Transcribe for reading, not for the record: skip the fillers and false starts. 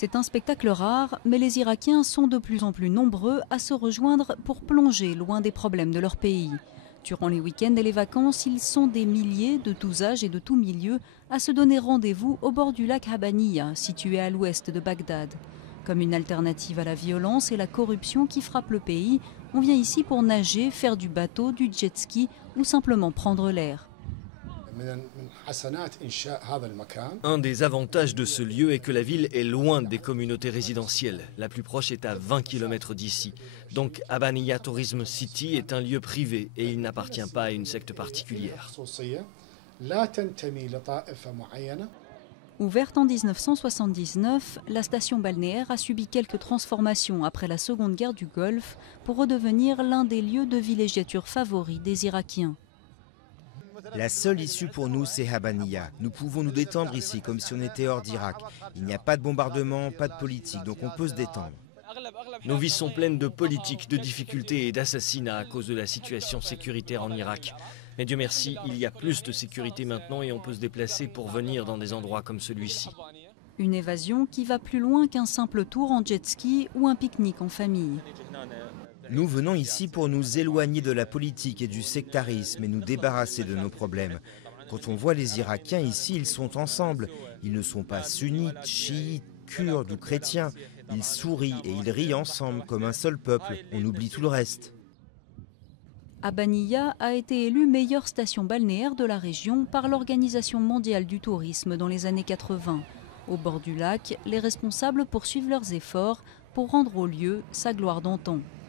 C'est un spectacle rare, mais les Irakiens sont de plus en plus nombreux à se rejoindre pour plonger loin des problèmes de leur pays. Durant les week-ends et les vacances, ils sont des milliers de tous âges et de tous milieux à se donner rendez-vous au bord du lac Habaniya, situé à l'ouest de Bagdad. Comme une alternative à la violence et la corruption qui frappent le pays, on vient ici pour nager, faire du bateau, du jet ski ou simplement prendre l'air. Un des avantages de ce lieu est que la ville est loin des communautés résidentielles. La plus proche est à 20 km d'ici. Donc Habaniya Tourism City est un lieu privé et il n'appartient pas à une secte particulière. Ouverte en 1979, la station balnéaire a subi quelques transformations après la Seconde Guerre du Golfe pour redevenir l'un des lieux de villégiature favoris des Irakiens. La seule issue pour nous, c'est Habaniya. Nous pouvons nous détendre ici, comme si on était hors d'Irak. Il n'y a pas de bombardement, pas de politique, donc on peut se détendre. Nos vies sont pleines de politiques, de difficultés et d'assassinats à cause de la situation sécuritaire en Irak. Mais Dieu merci, il y a plus de sécurité maintenant et on peut se déplacer pour venir dans des endroits comme celui-ci. Une évasion qui va plus loin qu'un simple tour en jet ski ou un pique-nique en famille. Nous venons ici pour nous éloigner de la politique et du sectarisme et nous débarrasser de nos problèmes. Quand on voit les Irakiens ici, ils sont ensemble. Ils ne sont pas sunnites, chiites, kurdes ou chrétiens. Ils sourient et ils rient ensemble comme un seul peuple. On oublie tout le reste. Habaniya a été élue meilleure station balnéaire de la région par l'Organisation mondiale du tourisme dans les années 80. Au bord du lac, les responsables poursuivent leurs efforts pour rendre au lieu sa gloire d'antan.